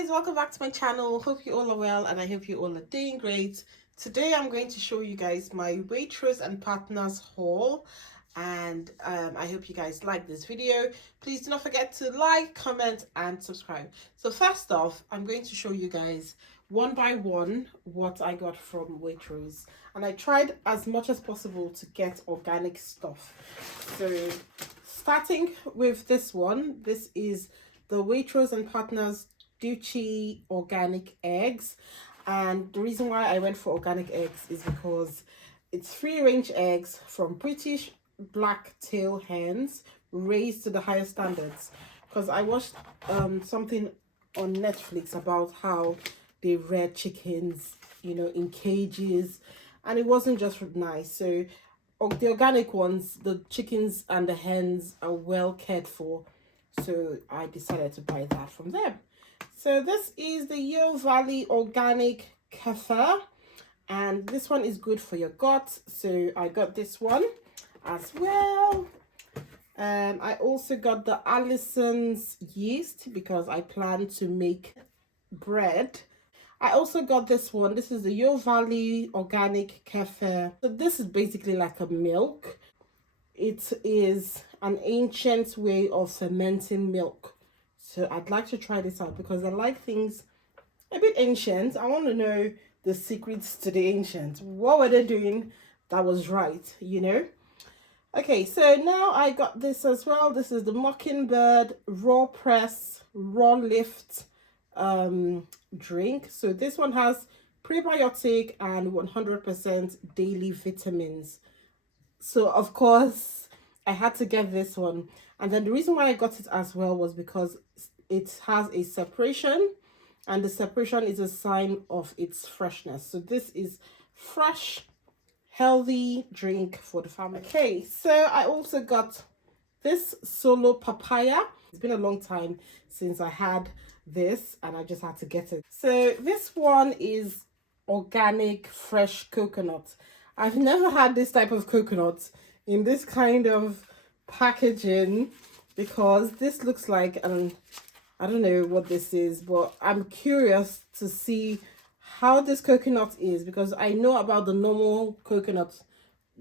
guys, welcome back to my channel. Hope you all are well and I hope you all are doing great. Today I'm going to show you guys my Waitrose and Partners haul, and I hope you guys like this video. Please do not forget to like, comment and subscribe. So first off, I'm going to show you guys one by one what I got from Waitrose, and I tried as much as possible to get organic stuff. So starting with this one, this is the Waitrose and Partners Nutritious organic eggs. And the reason why I went for organic eggs is because it's free range eggs from British black tail hens raised to the highest standards. Because I watched something on Netflix about how they reared chickens, you know, in cages, and it wasn't just nice. So the organic ones, the chickens and the hens are well cared for, so I decided to buy that from them. So this is the Yo Valley organic kefir, and this one is good for your gut, so I got this one as well. I also got the Allison's yeast because I plan to make bread. I also got this one. This is the Yo Valley organic kefir. So this is basically like a milk. It is an ancient way of fermenting milk. So I'd like to try this out because I like things a bit ancient. I want to know the secrets to the ancients. What were they doing that was right, you know? Okay, so now I got this as well. This is the Mockingbird Raw Press Raw Lift drink. So this one has prebiotic and 100% daily vitamins. So of course I had to get this one, and then the reason why I got it as well was because it has a separation, and the separation is a sign of its freshness. So this is fresh, healthy drink for the family. Okay, so I also got this solo papaya. It's been a long time since I had this and I just had to get it. So this one is organic fresh coconut. I've never had this type of coconut in this kind of packaging because this looks like I don't know what this is, but I'm curious to see how this coconut is because I know about the normal coconut,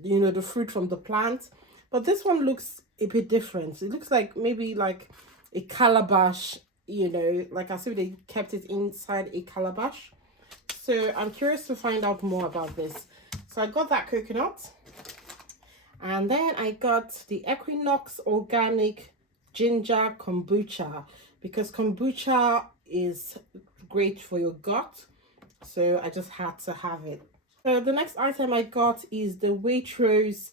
you know, the fruit from the plant, but this one looks a bit different. It looks like maybe like a calabash, you know, like as if they kept it inside a calabash. So I'm curious to find out more about this. So I got that coconut, and then I got the Equinox organic ginger kombucha because kombucha is great for your gut, so I just had to have it. So the next item I got is the Waitrose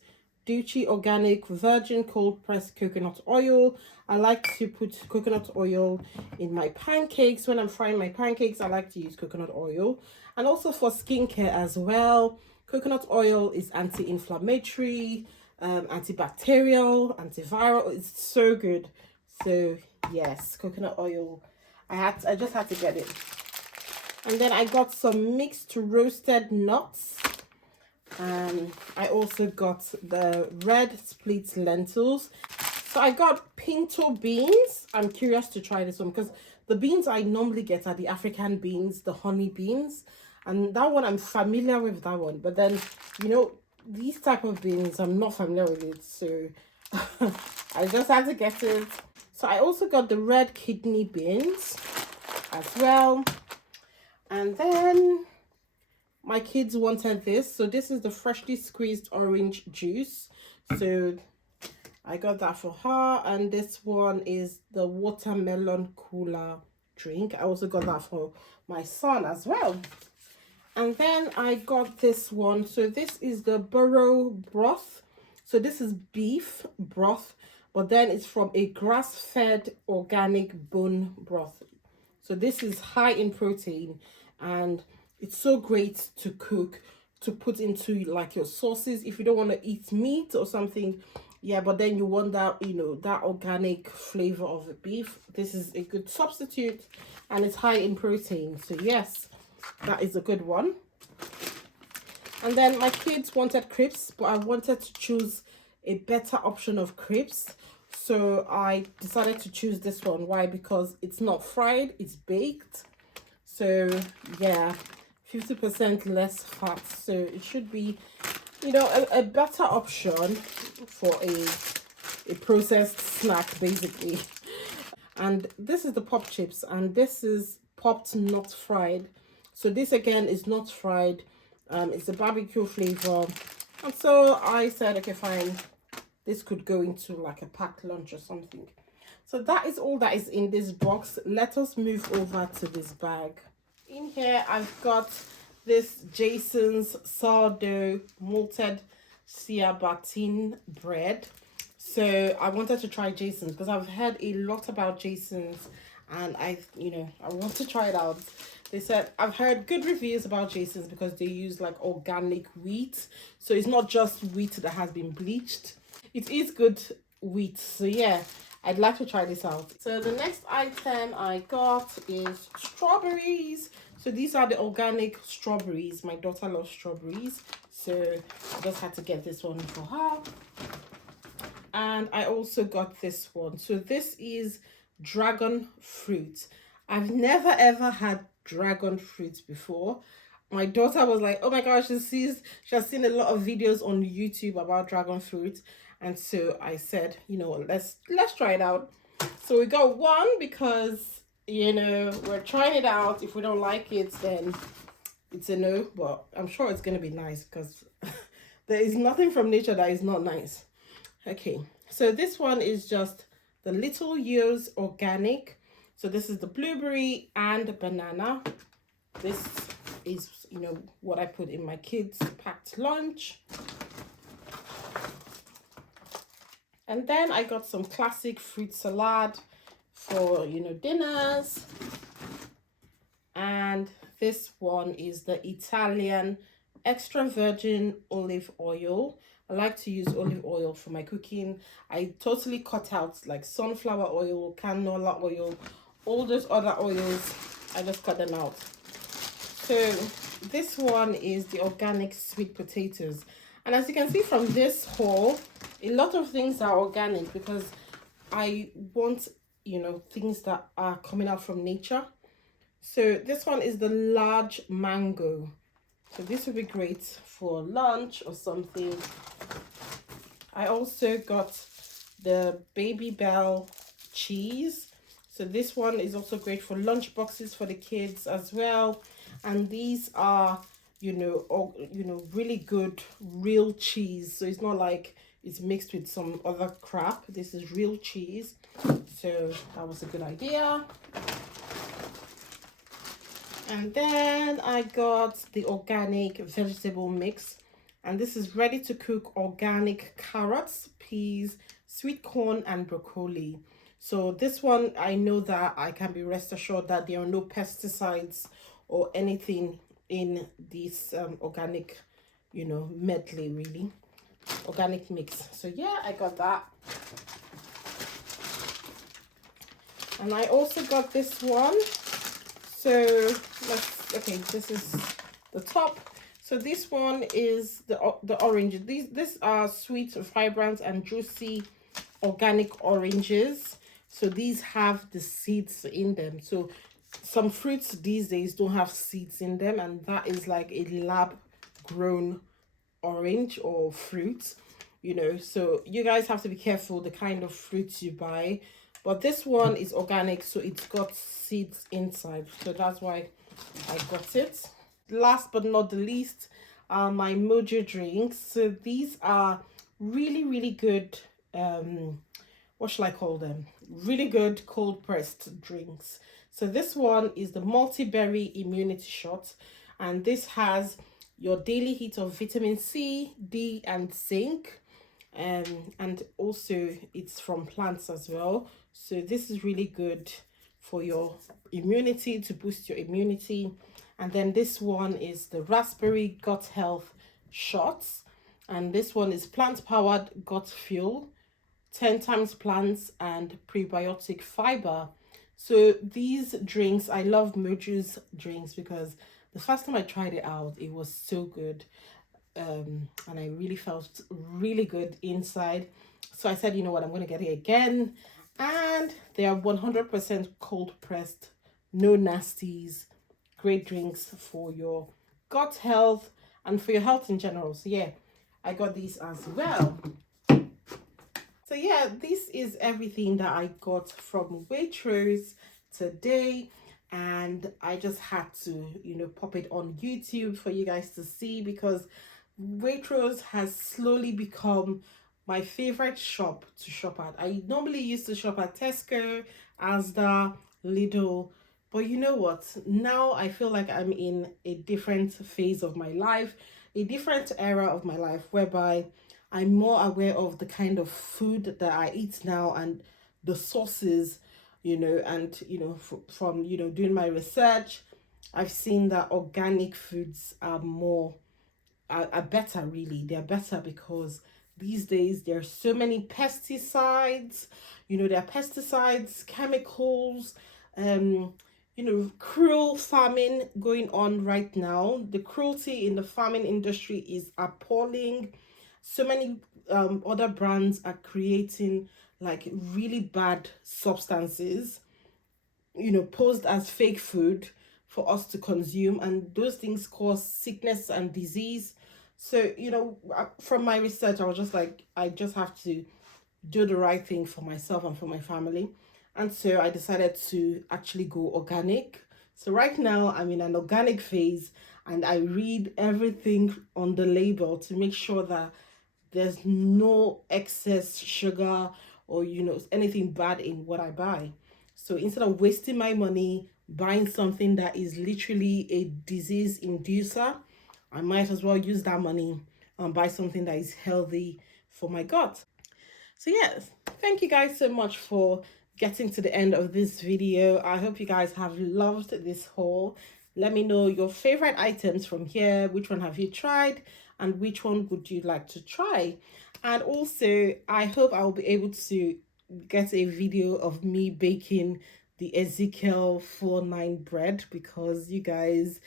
Nutritious organic virgin cold pressed coconut oil. I like to put coconut oil in my pancakes. When I'm frying my pancakes, I like to use coconut oil, and also for skincare as well. Coconut oil is anti-inflammatory, antibacterial, antiviral. It's so good. So yes, coconut oil. I just had to get it. And then I got some mixed roasted nuts. I also got the red split lentils. So I got pinto beans. I'm curious to try this one because the beans I normally get are the African beans, the honey beans. And that one, I'm familiar with that one. But then, you know, these type of beans, I'm not familiar with it. So I just had to get it. So I also got the red kidney beans as well. And then my kids wanted this. So this is the freshly squeezed orange juice. So I got that for her. And this one is the watermelon cooler drink. I also got that for my son as well. And then I got this one. So this is the burro broth. So this is beef broth, but then it's from a grass-fed organic bone broth. So this is high in protein, and it's so great to cook, to put into like your sauces if you don't want to eat meat or something. Yeah, but then you want that, you know, that organic flavor of the beef. This is a good substitute, and it's high in protein. So yes, that is a good one. And then my kids wanted crepes, but I wanted to choose a better option of crepes. So I decided to choose this one. Why? Because it's not fried, it's baked. So yeah, 50% less fat. So it should be, you know, a better option for a processed snack basically. And this is the pop chips, and this is popped not fried. So this again is not fried. It's a barbecue flavor. And so I said, okay, fine, this could go into like a packed lunch or something. So that is all that is in this box. Let us move over to this bag. In here I've got this Jason's sourdough malted ciabatta bread. So I wanted to try Jason's because I've heard a lot about Jason's, and I want to try it out. They said I've heard good reviews about Jason's because they use like organic wheat, so it's not just wheat that has been bleached. It is good wheat. So yeah, I'd like to try this out. So the next item I got is strawberries. So these are the organic strawberries. My daughter loves strawberries, so I just had to get this one for her. And I also got this one. So this is dragon fruit. I've never ever had dragon fruit before. My daughter was like, oh my gosh, she has seen a lot of videos on YouTube about dragon fruit. And so I said, you know, let's try it out. So we got one because, you know, we're trying it out. If we don't like it, then it's a no. But I'm sure it's going to be nice because there is nothing from nature that is not nice. Okay, so this one is just the Little Years organic. So this is the blueberry and banana. This is, you know, what I put in my kids' packed lunch. And then I got some classic fruit salad for, you know, dinners. And this one is the Italian extra virgin olive oil. I like to use olive oil for my cooking. I totally cut out like sunflower oil, canola oil, all those other oils. I just cut them out. So this one is the organic sweet potatoes. And as you can see from this haul, a lot of things are organic because I want, you know, things that are coming out from nature. So this one is the large mango. So this would be great for lunch or something. I also got the Baby Bell cheese. So this one is also great for lunch boxes for the kids as well. And these are, you know, really good real cheese. So it's not like it's mixed with some other crap. This is real cheese. So that was a good idea. And then I got the organic vegetable mix. And this is ready to cook organic carrots, peas, sweet corn, and broccoli. So this one, I know that I can be rest assured that there are no pesticides or anything in this organic, you know, medley, really. Organic mix. So yeah, I got that. And I also got this one. So okay, this is the top. So this one is the orange. These are sweet, vibrant, and juicy organic oranges. So these have the seeds in them. So some fruits these days don't have seeds in them, and that is like a lab grown orange or fruit, you know. So you guys have to be careful the kind of fruits you buy. But this one is organic, so it's got seeds inside. So that's why I got it. Last but not the least are my Mojo drinks. So these are really good, what shall I call them? Really good cold pressed drinks. So this one is the multi-berry immunity shot. And this has your daily hit of vitamin C, D, and zinc. And also it's from plants as well. So this is really good for your immunity, to boost your immunity. And then this one is the raspberry gut health shots, and this one is plant powered gut fuel, 10 times plants and prebiotic fiber. So these drinks, I love Mojo's drinks because the first time I tried it out, it was so good. And I really felt really good inside. So I said, you know what, I'm going to get it again. And they are 100% cold pressed, no nasties, great drinks for your gut health and for your health in general. So yeah, I got these as well. So yeah, this is everything that I got from Waitrose today, and I just had to, pop it on YouTube for you guys to see, because Waitrose has slowly become my favorite shop to shop at. I normally used to shop at Tesco, Asda, Lidl, but you know what? Now I feel like I'm in a different phase of my life, a different era of my life, whereby I'm more aware of the kind of food that I eat now and the sources, and from doing my research, I've seen that organic foods are better. Really, they're better because these days there are so many pesticides. There are pesticides, chemicals, cruel farming going on right now. The cruelty in the farming industry is appalling. So many other brands are creating like really bad substances, posed as fake food for us to consume, and those things cause sickness and disease. So from my research, I was just like, I just have to do the right thing for myself and for my family, and so I decided to actually go organic. So right now I'm in an organic phase, and I read everything on the label to make sure that there's no excess sugar or anything bad in what I buy. So instead of wasting my money buying something that is literally a disease inducer, I might as well use that money and buy something that is healthy for my gut. So yes, thank you guys so much for getting to the end of this video. I hope you guys have loved this haul. Let me know your favorite items from here. Which one have you tried and which one would you like to try? And also, I hope I'll be able to get a video of me baking the Ezekiel 4-9 bread, because you guys,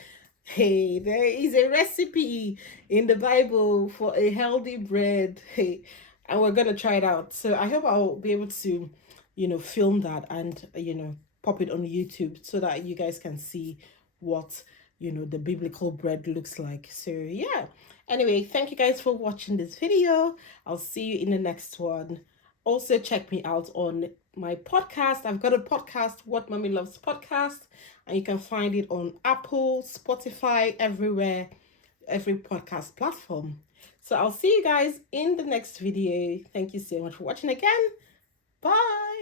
hey, there is a recipe in the Bible for a healthy bread. Hey, and we're gonna try it out. So I hope I'll be able to, film that and pop it on YouTube so that you guys can see what the biblical bread looks like. So yeah. Anyway, thank you guys for watching this video. I'll see you in the next one. Also, check me out on my podcast. I've got a podcast, What Mommy Loves Podcast, and you can find it on Apple, Spotify, everywhere, every podcast platform. So I'll see you guys in the next video. Thank you so much for watching again. Bye.